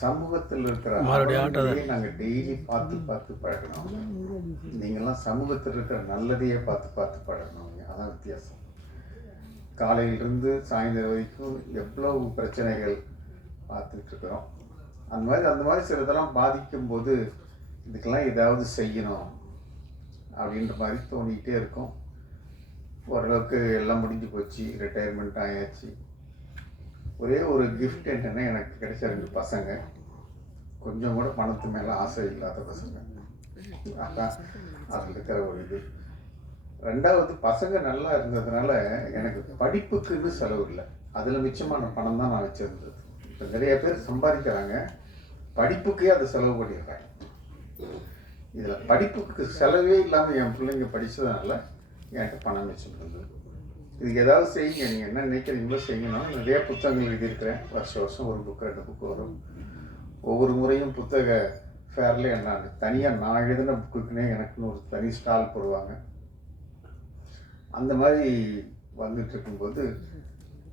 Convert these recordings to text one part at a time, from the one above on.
சமூகத்தில் இருக்கிற அவலங்களையே நாங்கள் டெய்லி பார்த்து பார்த்து பழகணும். நீங்கள்லாம் சமூகத்தில் இருக்கிற நல்லதையே பார்த்து பார்த்து பழகணும். அதான் வித்தியாசம். காலையிலிருந்து சாயந்தரம் வரைக்கும் எவ்வளவு பிரச்சனைகள் பார்த்துட்ருக்குறோம். அந்த மாதிரி சிலதெல்லாம் பாதிக்கும்போது இதுக்கெல்லாம் ஏதாவது செய்யணும் அப்படின்ற மாதிரி தோணிக்கிட்டே இருக்கும். ஓரளவுக்கு எல்லாம் முடிஞ்சு போச்சு, ரிட்டையர்மெண்ட் ஆயாச்சு. ஒரே ஒரு கிஃப்ட் என்னென்னா, எனக்கு கிடைச்ச 2 பசங்க கொஞ்சம் கூட பணத்து மேலே ஆசை இல்லாத பசங்க. அதான் அதில் இருக்கிற ஒரு இது. 2வது பசங்க நல்லா இருந்ததுனால எனக்கு படிப்புக்குன்னு செலவு இல்லை. அதில் மிச்சமான பணம் தான் நான் வச்சுருந்தது. இப்போ நிறைய பேர் சம்பாதிக்கிறாங்க, படிப்புக்கே அதை செலவு பண்ணிடுறாங்க. இதில் படிப்புக்கு செலவே இல்லாமல் என் பிள்ளைங்க படித்ததுனால என்கிட்ட பணம் மிச்சம் இருந்தது. இதுக்கு ஏதாவது செய்யுங்க, நீங்கள் என்ன நினைக்கிறீங்களோ செய்யணும். நிறைய புத்தகங்கள் எழுதியிருக்கிறேன். வருஷம் ஒரு புக்கு 2 புக்கு வரும். ஒவ்வொரு முறையும் புத்தக ஃபேரில் என்ன தனியாக நான் எழுதின புக்குக்குன்னே எனக்குன்னு ஒரு தனி ஸ்டால் போடுவாங்க. அந்த மாதிரி வந்துட்டு இருக்கும்போது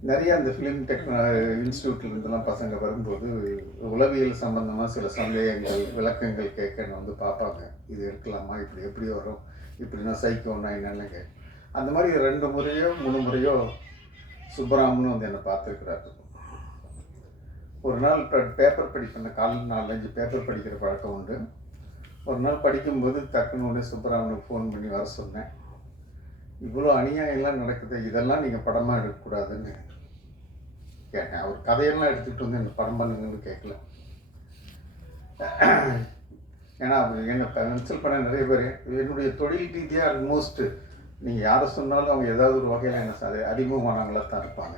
நிறைய அந்த ஃபிலிம் இன்ஸ்டியூட்லேருந்துலாம் பசங்க வரும்போது உளவியல் சம்பந்தமாக சில சந்தேகங்கள் விளக்கங்கள் கேட்கணும் வந்து பார்ப்பாங்க. இது எடுக்கலாமா, இப்படி எப்படி வரும், இப்படின்னா சைக்கோன்னா என்னென்னு கேட்க. அந்த மாதிரி 2 முறையோ 3 முறையோ சுப்பராமன் வந்து என்னை பார்த்துருக்குறாரு. ஒரு நாள் பேப்பர் படிப்பேன். காலையில் 4-5 பேப்பர் படிக்கிற பழக்கம் உண்டு. ஒரு நாள் படிக்கும்போது டக்குன்னு உடனே சுப்பராமனுக்கு ஃபோன் பண்ணி வர சொன்னேன். இவ்வளோ அநியாயம்லாம் நடக்குது, இதெல்லாம் நீங்கள் படமாக எடுக்கக்கூடாதுன்னு கேட்டேன். அவர் கதையெல்லாம் எடுத்துகிட்டு வந்து என்ன படம் பண்ணுங்கன்னு கேட்கல. ஏன்னா அவர் என்னை கன்சல்ட் பண்ண நிறைய பேர் என்னுடைய தொழில் ரீதியாக ஆல்மோஸ்ட் நீங்கள் யாரை சொன்னாலும் அவங்க ஏதாவது ஒரு வகையில் என்ன அறிமுகமானவங்களாக தான் இருப்பாங்க.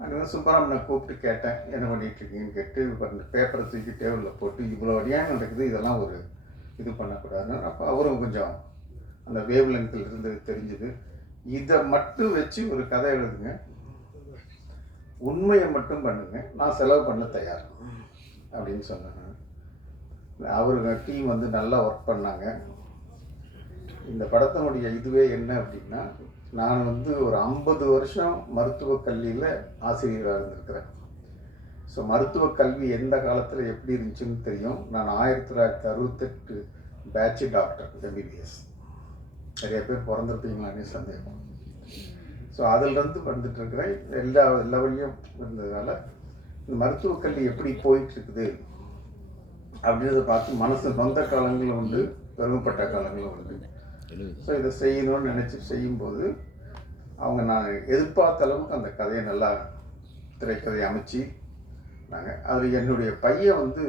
அங்கே சுப்பராமனை கூப்பிட்டு கேட்டேன், என்ன பண்ணிகிட்ருக்கீங்கன்னு கேட்டு அந்த பேப்பரை தூக்கி டேபிளில் போட்டு இவ்வளோ அநியாயம் நடக்குது, இதெல்லாம் ஒரு இது பண்ணக்கூடாதுன்னு. அப்போ அவரும் கொஞ்சம் அந்த வேவ் லென்த்தில் இருந்து தெரிஞ்சுது. இதை மட்டும் வச்சு ஒரு கதை எழுதுங்க, உண்மையை மட்டும் பண்ணுங்க, நான் செலவு பண்ண தயார் அப்படின்னு சொன்னாங்க. அவருங்க டீம் வந்து நல்லா ஒர்க் பண்ணாங்க. இந்த படத்தினுடைய இதுவே என்ன அப்படின்னா, நான் வந்து ஒரு 50 வருஷம் மருத்துவக் கல்வியில் ஆசிரியராக இருந்திருக்கிறேன். ஸோ மருத்துவக் கல்வி எந்த காலத்தில் எப்படி இருந்துச்சுன்னு தெரியும். நான் 1968 பேட்ச் டாக்டர் எம்பிபிஎஸ். நிறைய பேர் பிறந்திருப்பீங்களானே சந்தேகம். ஸோ அதிலிருந்து வந்துட்டுருக்கிறேன். எல்லா லெவல்லையும் இருந்ததுனால இந்த மருத்துவக் கல்வி எப்படி போயிட்டுருக்குது அப்படின்றத பார்த்து மனசு வந்த காலங்களும் உண்டு, பெருமைப்பட்ட காலங்களும் உண்டு. ஸோ இதை செய்யணும்னு நினச்சி செய்யும்போது அவங்க நான் எதிர்பார்த்த அளவுக்கு அந்த கதையை நல்லா திரைக்கதையை அமைச்சு நாங்கள் அதில் என்னுடைய பையன் வந்து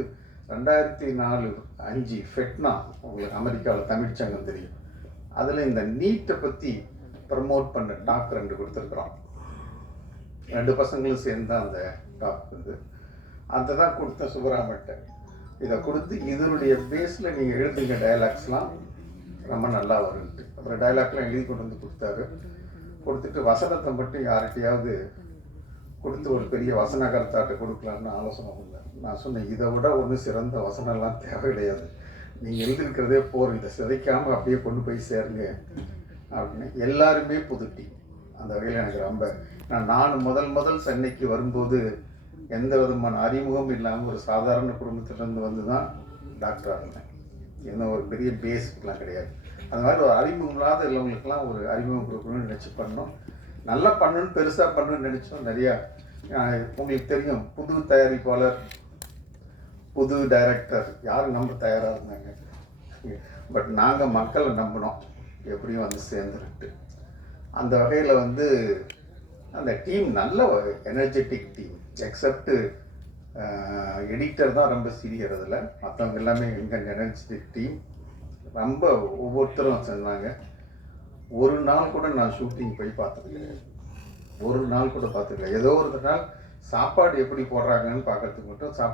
2004-5 ஃபெட்னா, உங்களுக்கு அமெரிக்காவில் தமிழ்ச்சங்கம் தெரியும், அதில் இந்த நீட்டை பற்றி ப்ரமோட் பண்ண டாக் 2 கொடுத்துருக்குறோம். 2 பசங்களும் சேர்ந்து அந்த டாக் வந்து அதை தான் கொடுத்த சுப்பராமன்ட்ட. இதை கொடுத்து இதனுடைய பேஸில் நீங்கள் எழுதுங்க, டயலாக்ஸ்லாம் ரொம்ப நல்லா வரும்ட்டு. அப்புறம் டைலாக்லாம் எழுதி கொண்டு வந்து கொடுத்தாரு. கொடுத்துட்டு வசனத்தை மட்டும் யார்கிட்டையாவது கொடுத்து ஒரு பெரிய வசனகர்த்தாட்ட கொடுக்கலான்னு ஆலோசனை பண்ணேன். நான் சொன்னேன், இதை விட ஒன்றும் சிறந்த வசனம்லாம் தேவை கிடையாது, நீங்கள் எழுதியிருக்கிறதே போகிறோம், இதை சிதைக்காமல் அப்படியே கொண்டு போய் சேருங்க அப்படின்னு. எல்லாருமே புது டீம். அந்த வகையில் எனக்கு ரொம்ப நான் முதல் சென்னைக்கு வரும்போது எந்த விதமான அறிமுகம் இல்லாமல் ஒரு சாதாரண குடும்பத்திலேருந்து வந்து தான் டாக்டராக இருந்தேன். இன்னும் ஒரு பெரிய பேஸுக்கெலாம் கிடையாது. அந்த மாதிரி ஒரு அறிமுகம் இல்லாத உள்ளவங்களுக்கெல்லாம் ஒரு அறிமுகம் கொடுக்கணும்னு நினச்சி பண்ணோம். நல்லா பண்ணணும்னு பெருசாக பண்ணணும்னு நினச்சோம். நிறையா உங்களுக்கு தெரியும், புது தயாரிப்பாளர், புது டைரக்டர் யாரும் நம்ப தயாராக இருந்தாங்க. பட் நாங்கள் மக்களை நம்பினோம், எப்படியும் வந்து சேர்ந்துருக்கு. அந்த வகையில் வந்து அந்த டீம் நல்ல எனர்ஜெட்டிக் டீம். எக்ஸப்ட் எடிட்டர் தான் ரொம்ப சீரியர். அதில் மற்றவங்க எல்லாமே எங்கள் எனர்ஜெட்டிக் டீம். ரொம்ப ஒவ்வொருத்தரும் சொன்னாங்க. ஒரு நாள் கூட நான் ஷூட்டிங் போய் பார்த்தது கிடையாது. ஒரு நாள் கூட பார்த்துக்கல. ஏதோ ஒரு நாள் சாப்பாடு எப்படி போடுறாங்கன்னு பார்க்கறதுக்கு மட்டும் சாப்பாடு